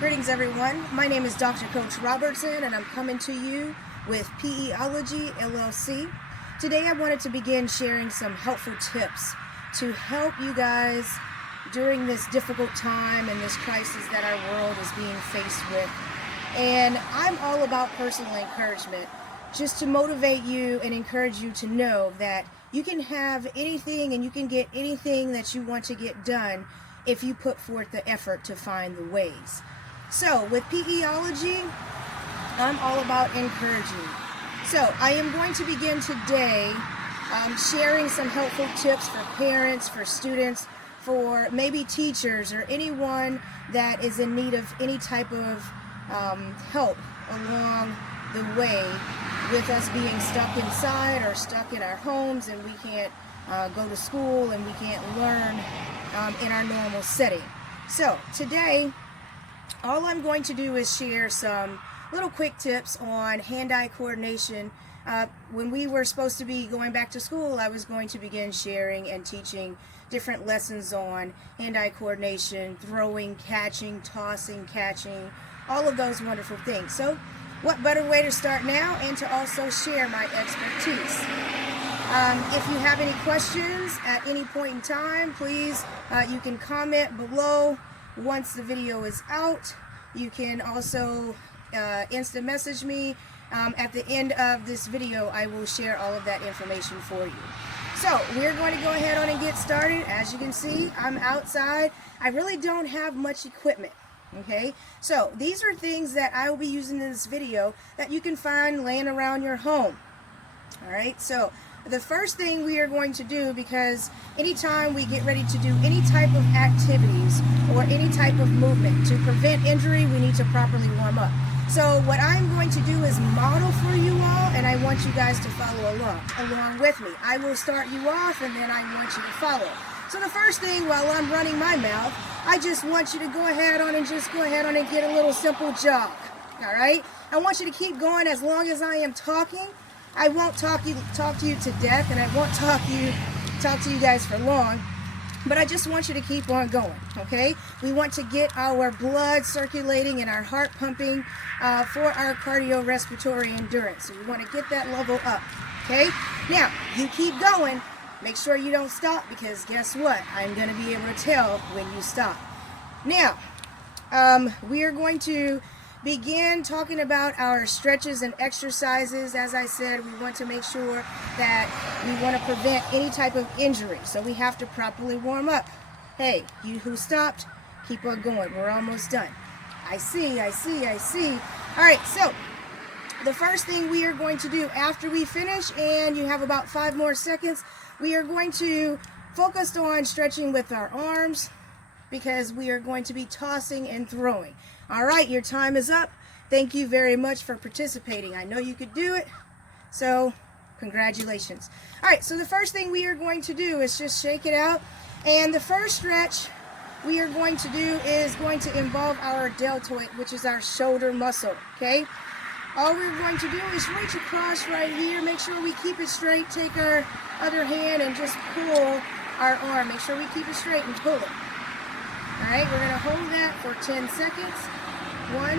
Greetings everyone, my name is Dr. Coach Robertson and I'm coming to you with P.E.ology, LLC. Today I wanted to begin sharing some helpful tips to help you guys during this difficult time and this crisis that our world is being faced with. And I'm all about personal encouragement, just to motivate you and encourage you to know that you can have anything and you can get anything that you want to get done if you put forth the effort to find the ways. So with P.E.ology, I'm all about encouraging. So I am going to begin today sharing some helpful tips for parents, for students, for maybe teachers or anyone that is in need of any type of help along the way with us being stuck inside or stuck in our homes and we can't go to school and we can't learn in our normal setting. So today, all I'm going to do is share some little quick tips on hand-eye coordination. When we were supposed to be going back to school, I was going to begin sharing and teaching different lessons on hand-eye coordination, throwing, catching, tossing, catching, all of those wonderful things. So what better way to start now and to also share my expertise. If you have any questions at any point in time, please, you can comment below. Once the video is out, you can also instant message me. At the end of this video, I will share all of that information for you. So we're going to go ahead on and get started. As you can see, I'm outside. I really don't have much equipment. Okay, so these are things that I will be using in this video that you can find laying around your home. All right, so the first thing we are going to do, because anytime we get ready to do any type of activities or any type of movement to prevent injury, we need to properly warm up. So what I'm going to do is model for you all, and I want you guys to follow along with me. I will start you off and then I want you to follow. So the first thing, while I'm running my mouth, I just want you to go ahead on and get a little simple jog. All right? I want you to keep going as long as I am talking. I won't talk to you to death, and I won't talk to you guys for long, but I just want you to keep on going, okay? We want to get our blood circulating and our heart pumping for our cardiorespiratory endurance. So we want to get that level up, okay? Now, you keep going. Make sure you don't stop, because guess what? I'm going to be able to tell when you stop. Now, we are going to begin talking about our stretches and exercises. As I said, we want to make sure that we want to prevent any type of injury, so we have to properly warm up. Hey, you who stopped, keep on going. We're almost done. I see. All right, so the first thing we are going to do after we finish, and you have about 5 more seconds, we are going to focus on stretching with our arms, because we are going to be tossing and throwing. All right, your time is up. Thank you very much for participating. I know you could do it, so congratulations. All right, so the first thing we are going to do is just shake it out. And the first stretch we are going to do is going to involve our deltoid, which is our shoulder muscle, okay? All we're going to do is reach across right here. Make sure we keep it straight. Take our other hand and just pull our arm. Make sure we keep it straight and pull it. All right, we're going to hold that for 10 seconds. 1,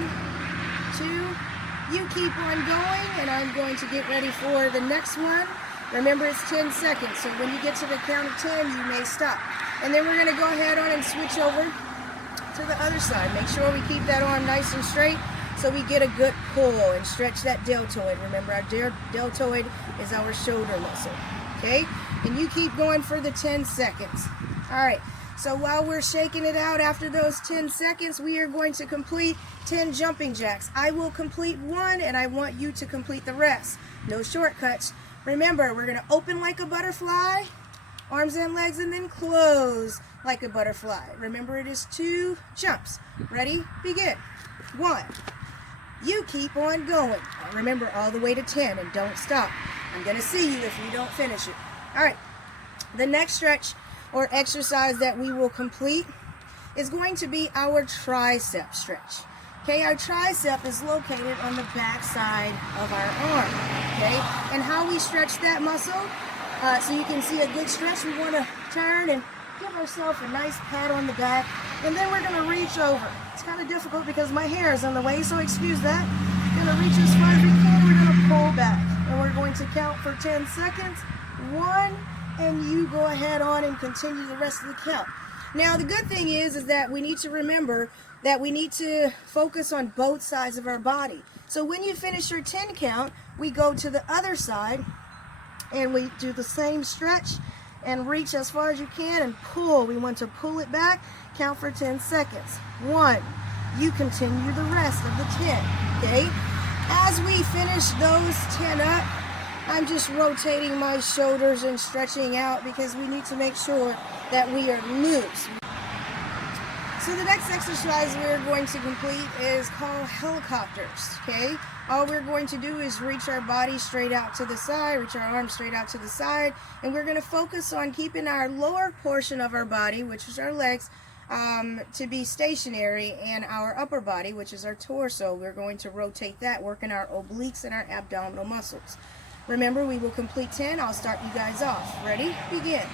2, you keep on going, and I'm going to get ready for the next one. Remember, it's 10 seconds, so when you get to the count of 10, you may stop. And then we're going to go ahead on and switch over to the other side. Make sure we keep that arm nice and straight so we get a good pull and stretch that deltoid. Remember, our deltoid is our shoulder muscle, okay? And you keep going for the 10 seconds. All right. So while we're shaking it out after those 10 seconds, we are going to complete 10 jumping jacks. I will complete one, and I want you to complete the rest. No shortcuts. Remember, we're going to open like a butterfly, arms and legs, and then close like a butterfly. Remember, it is 2 jumps. Ready? Begin. 1. You keep on going. Remember, all the way to 10, and don't stop. I'm going to see you if you don't finish it. All right. The next stretch or exercise that we will complete is going to be our tricep stretch. Okay, our tricep is located on the back side of our arm. Okay, and how we stretch that muscle, so you can see a good stretch, we want to turn and give ourselves a nice pat on the back, and then we're going to reach over. It's kind of difficult because my hair is in the way, so excuse that. We're going to reach as far as we can. We're going to pull back, and we're going to count for 10 seconds. 1, and you go ahead on and continue the rest of the count. Now, the good thing is that we need to remember that we need to focus on both sides of our body. So when you finish your 10 count, we go to the other side, and we do the same stretch and reach as far as you can and pull. We want to pull it back, count for 10 seconds. 1, you continue the rest of the 10, okay? As we finish those 10 up, I'm just rotating my shoulders and stretching out because we need to make sure that we are loose. So the next exercise we're going to complete is called helicopters, okay? All we're going to do is reach our body straight out to the side, reach our arms straight out to the side, and we're going to focus on keeping our lower portion of our body, which is our legs, to be stationary, and our upper body, which is our torso, we're going to rotate that, working our obliques and our abdominal muscles. Remember, we will complete 10. I'll start you guys off. Ready? Begin.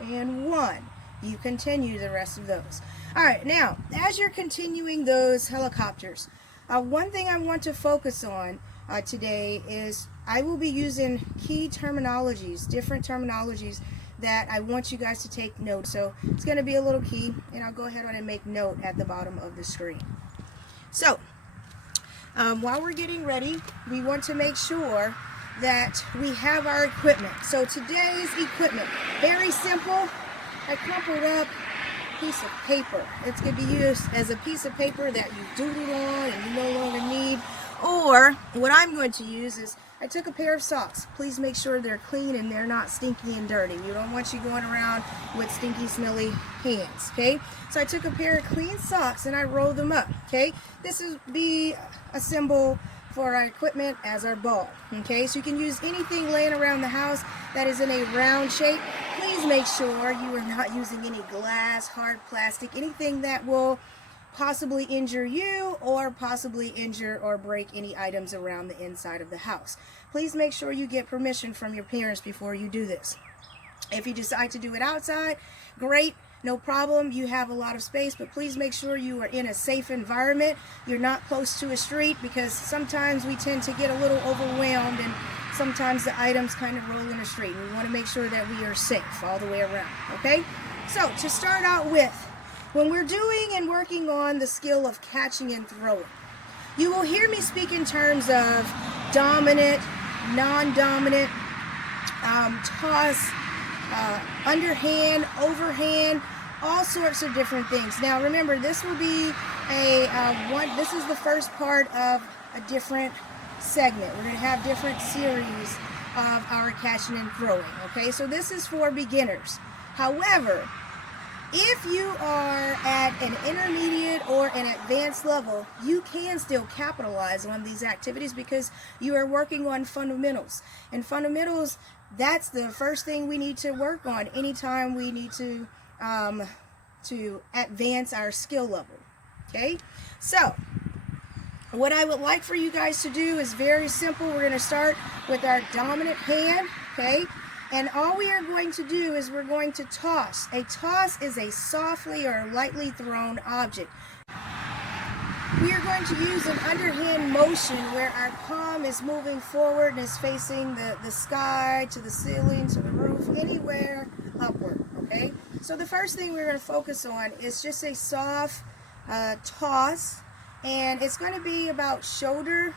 And 1. You continue the rest of those. All right, now, as you're continuing those helicopters, one thing I want to focus on today is I will be using key terminologies, different terminologies that I want you guys to take note. So it's going to be a little key, and I'll go ahead on and make note at the bottom of the screen. So, while we're getting ready, we want to make sure that we have our equipment. So today's equipment, very simple. I crumpled up a piece of paper. It's going to be used as a piece of paper that you doodled on and you no longer need. Or what I'm going to use is I took a pair of socks. Please make sure they're clean and they're not stinky and dirty. You don't want you going around with stinky, smelly hands, okay? So I took a pair of clean socks and I rolled them up, okay? This will be a symbol for our equipment as our ball, okay? So you can use anything laying around the house that is in a round shape. Please make sure you are not using any glass, hard plastic, anything that will possibly injure you or possibly injure or break any items around the inside of the house. Please make sure you get permission from your parents before you do this. If you decide to do it outside, great, no problem. You have a lot of space, but please make sure you are in a safe environment. You're not close to a street because sometimes we tend to get a little overwhelmed and sometimes the items kind of roll in the street. We want to make sure that we are safe all the way around, okay? So to start out with, when we're doing and working on the skill of catching and throwing, you will hear me speak in terms of dominant, non-dominant, toss, underhand, overhand, all sorts of different things. Now remember, this will be this is the first part of a different segment. We're going to have different series of our catching and throwing, okay? So this is for beginners. However, if you are at an intermediate or an advanced level, you can still capitalize on these activities because you are working on fundamentals. And fundamentals, that's the first thing we need to work on anytime we need to advance our skill level. Okay? So, what I would like for you guys to do is very simple. We're going to start with our dominant hand, okay? And all we are going to do is we're going to toss. A toss is a softly or lightly thrown object. We are going to use an underhand motion where our palm is moving forward and is facing the sky, to the ceiling, to the roof, anywhere upward, okay? So the first thing we're going to focus on is just a soft toss, and it's going to be about shoulder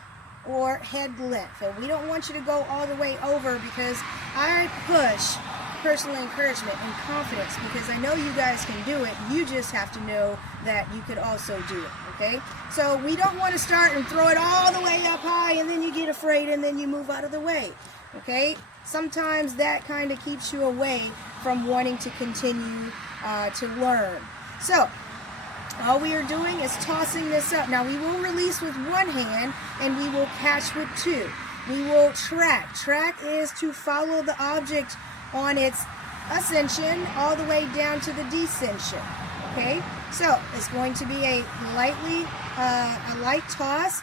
or head length. And we don't want you to go all the way over because I push personal encouragement and confidence because I know you guys can do it. You just have to know that you could also do it, okay? So we don't want to start and throw it all the way up high and then you get afraid and then you move out of the way, okay? Sometimes that kind of keeps you away from wanting to continue to learn. So all we are doing is tossing this up. Now we will release with one hand and we will catch with two. We will track. Track is to follow the object on its ascension all the way down to the descension. Okay, so it's going to be a light toss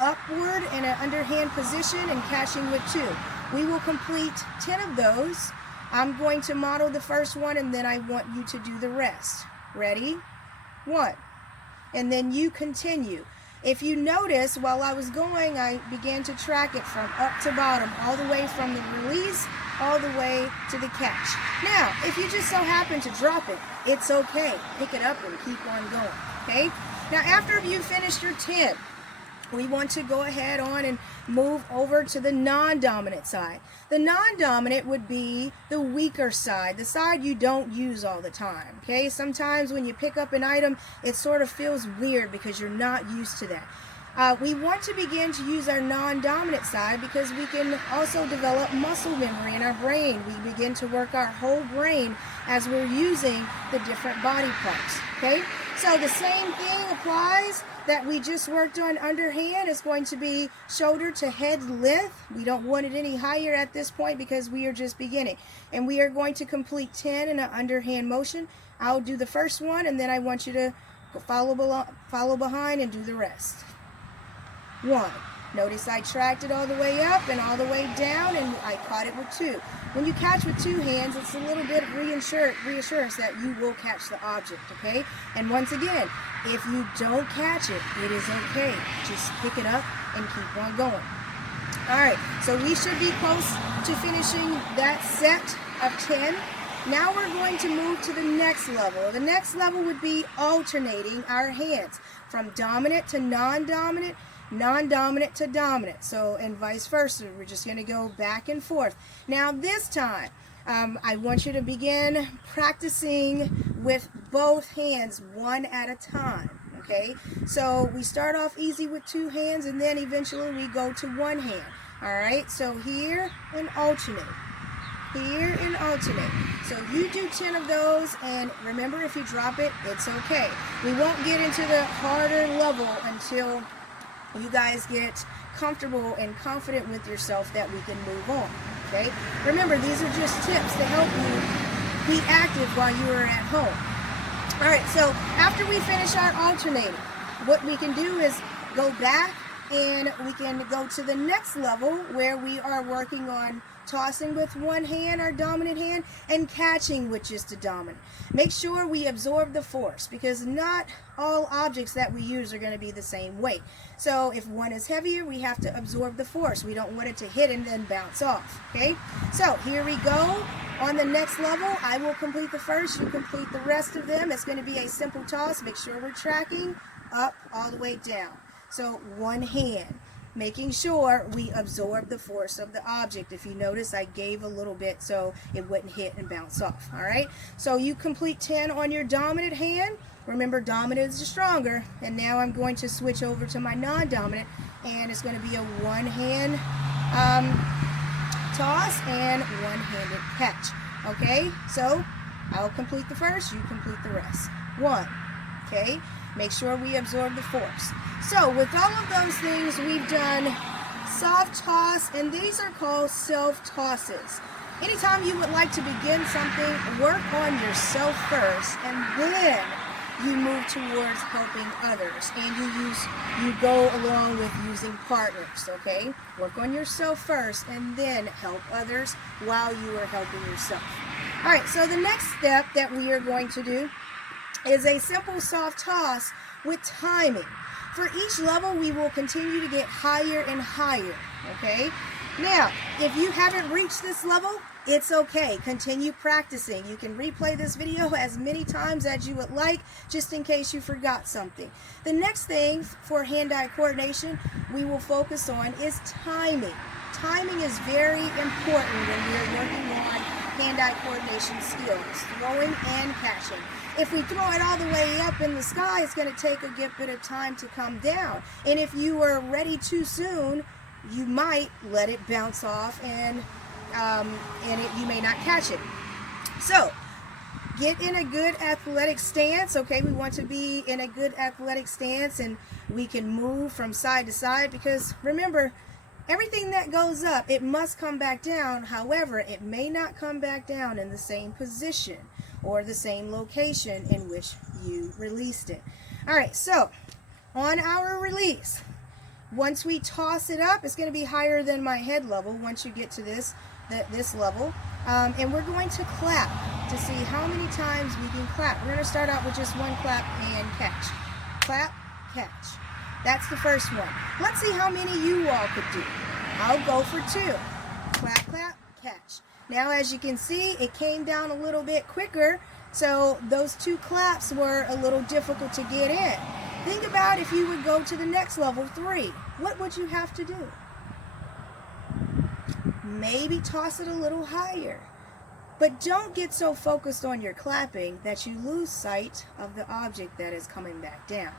upward in an underhand position and catching with two. We will complete 10 of those. I'm going to model the first one, and then I want you to do the rest. Ready? 1. And then you continue. If you notice, while I was going, I began to track it from up to bottom, all the way from the release, all the way to the catch. Now, if you just so happen to drop it, it's okay. Pick it up and keep on going, okay? Now, after you finished your 10, we want to go ahead on and move over to the non-dominant side. The non-dominant would be the weaker side, the side you don't use all the time, okay? Sometimes when you pick up an item, it sort of feels weird because you're not used to that. We want to begin to use our non-dominant side because we can also develop muscle memory in our brain. We begin to work our whole brain as we're using the different body parts, okay? So the same thing applies that we just worked on underhand. Is going to be shoulder to head length. We don't want it any higher at this point because we are just beginning. And we are going to complete 10 in an underhand motion. I'll do the first one, and then I want you to follow behind and do the rest. 1. Notice I tracked it all the way up and all the way down, and I caught it with 2. When you catch with 2 hands, it's a little bit of reassurance that you will catch the object, okay? And once again, if you don't catch it, it is okay. Just pick it up and keep on going. All right, so we should be close to finishing that set of 10. Now we're going to move to the next level. The next level would be alternating our hands from dominant to non-dominant, non-dominant to dominant, so and vice versa. We're just going to go back and forth. Now this time I want you to begin practicing with both hands one at a time, okay? So we start off easy with 2 hands, and then eventually we go to 1 hand. All right, so here and alternate, here and alternate. So you do 10 of those, and remember, if you drop it, it's okay. We won't get into the harder level until you guys get comfortable and confident with yourself that we can move on, okay? Remember, these are just tips to help you be active while you are at home. All right, so after we finish our alternating, what we can do is go back and we can go to the next level where we are working on tossing with 1 hand, our dominant hand, and catching with just a dominant. Make sure we absorb the force, because not all objects that we use are going to be the same weight. So if one is heavier, we have to absorb the force. We don't want it to hit and then bounce off, okay? So here we go. On the next level, I will complete the first, you complete the rest of them. It's going to be a simple toss. Make sure we're tracking up all the way down. So 1 hand, making sure we absorb the force of the object. If you notice, I gave a little bit so it wouldn't hit and bounce off. All right, so you complete 10 on your dominant hand. Remember, dominant is stronger. And now I'm going to switch over to my non-dominant, and it's going to be a 1 hand toss and 1-handed catch. Okay, so I'll complete the first, you complete the rest. 1. Okay, make sure we absorb the force. So with all of those things, we've done soft toss, and these are called self-tosses. Anytime you would like to begin something, work on yourself first, and then you move towards helping others, and you go along with using partners, okay? Work on yourself first, and then help others while you are helping yourself. All right, so the next step that we are going to do is a simple soft toss with timing. For each level, we will continue to get higher and higher, okay? Now, if you haven't reached this level, it's okay. Continue practicing. You can replay this video as many times as you would like, just in case you forgot something. The next thing for hand-eye coordination we will focus on is timing. Timing is very important when we're working on hand-eye coordination skills, throwing and catching. If we throw it all the way up in the sky, it's going to take a good bit of time to come down. And if you are ready too soon, you might let it bounce off, and you may not catch it. So get in a good athletic stance, okay? We want to be in a good athletic stance, and we can move from side to side, because remember, everything that goes up, it must come back down. However, it may not come back down in the same position or the same location in which you released it. All right, so on our release, once we toss it up, it's going to be higher than my head level. Once you get to this level, And we're going to clap to see how many times we can clap. We're going to start out with just one clap and catch. Clap, catch. That's the first one. Let's see how many you all could do. I'll go for 2. Clap, clap, catch. Now, as you can see, it came down a little bit quicker, so those 2 claps were a little difficult to get in. Think about if you would go to the next level, 3. What would you have to do? Maybe toss it a little higher. But don't get so focused on your clapping that you lose sight of the object that is coming back down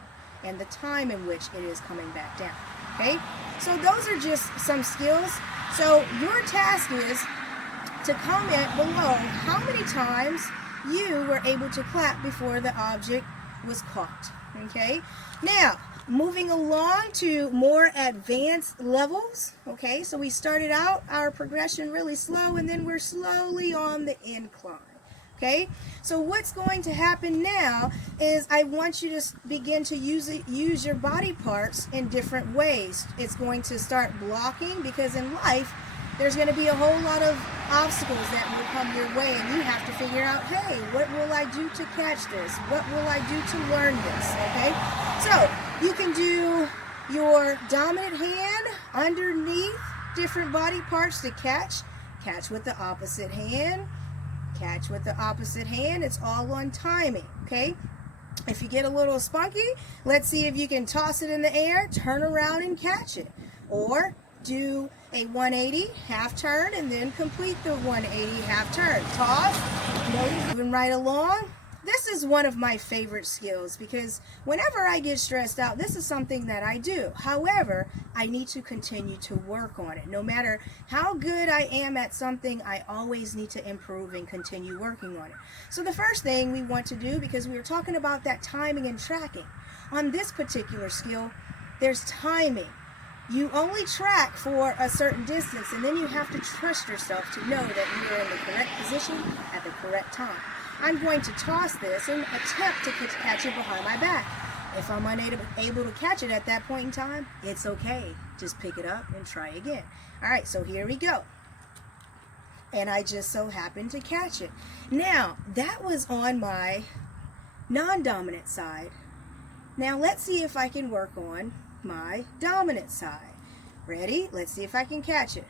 and the time in which it is coming back down. Okay? So those are just some skills. So your task is to comment below how many times you were able to clap before the object was caught. Okay? Now, moving along to more advanced levels. Okay, so we started out our progression really slow, and then we're slowly on the incline. Okay, so what's going to happen now is I want you to begin to use your body parts in different ways. It's going to start blocking, because in life there's going to be a whole lot of obstacles that will come your way, and you have to figure out, hey, what will I do to catch this? What will I do to learn this? Okay, so you can do your dominant hand underneath different body parts to catch. Catch with the opposite hand. Catch with the opposite hand. It's all on timing, okay? If you get a little spunky, let's see if you can toss it in the air, turn around and catch it. Or do a 180 half turn and then complete the 180 half turn. Toss, moving right along. This is one of my favorite skills, because whenever I get stressed out, this is something that I do. However, I need to continue to work on it. No matter how good I am at something, I always need to improve and continue working on it. So the first thing we want to do, because we were talking about that timing and tracking, on this particular skill, there's timing. You only track for a certain distance, and then you have to trust yourself to know that you're in the correct position at the correct time. I'm going to toss this and attempt to catch it behind my back. If I'm unable to catch it at that point in time, it's okay. Just pick it up and try again. All right, so here we go. And I just so happened to catch it. Now, that was on my non-dominant side. Now, let's see if I can work on my dominant side. Ready? Let's see if I can catch it.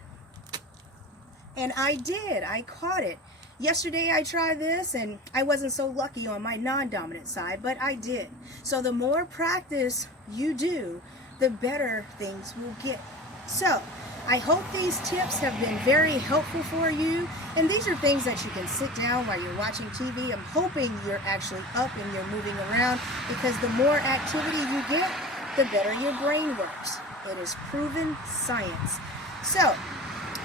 And I did. I caught it. Yesterday I tried this and I wasn't so lucky on my non-dominant side, but I did. So the more practice you do, the better things will get. So I hope these tips have been very helpful for you, and these are things that you can sit down while you're watching TV. I'm hoping you're actually up and you're moving around, because the more activity you get, the better your brain works. It is proven science. So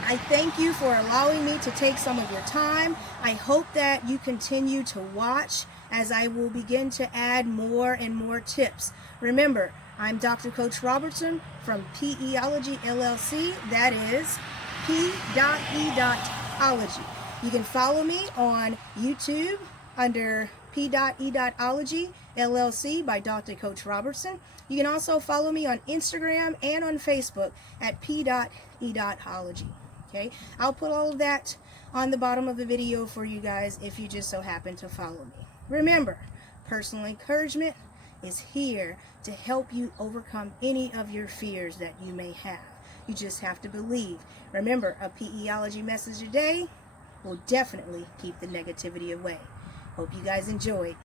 I thank you for allowing me to take some of your time. I hope that you continue to watch as I will begin to add more and more tips. Remember, I'm Dr. Coach Robertson from P.E.ology, LLC. That is P.E.ology. You can follow me on YouTube under P.E.ology, LLC by Dr. Coach Robertson. You can also follow me on Instagram and on Facebook at P.E.ology. Okay, I'll put all of that on the bottom of the video for you guys if you just so happen to follow me. Remember, personal encouragement is here to help you overcome any of your fears that you may have. You just have to believe. Remember, a P.E.ology message a day will definitely keep the negativity away. Hope you guys enjoyed.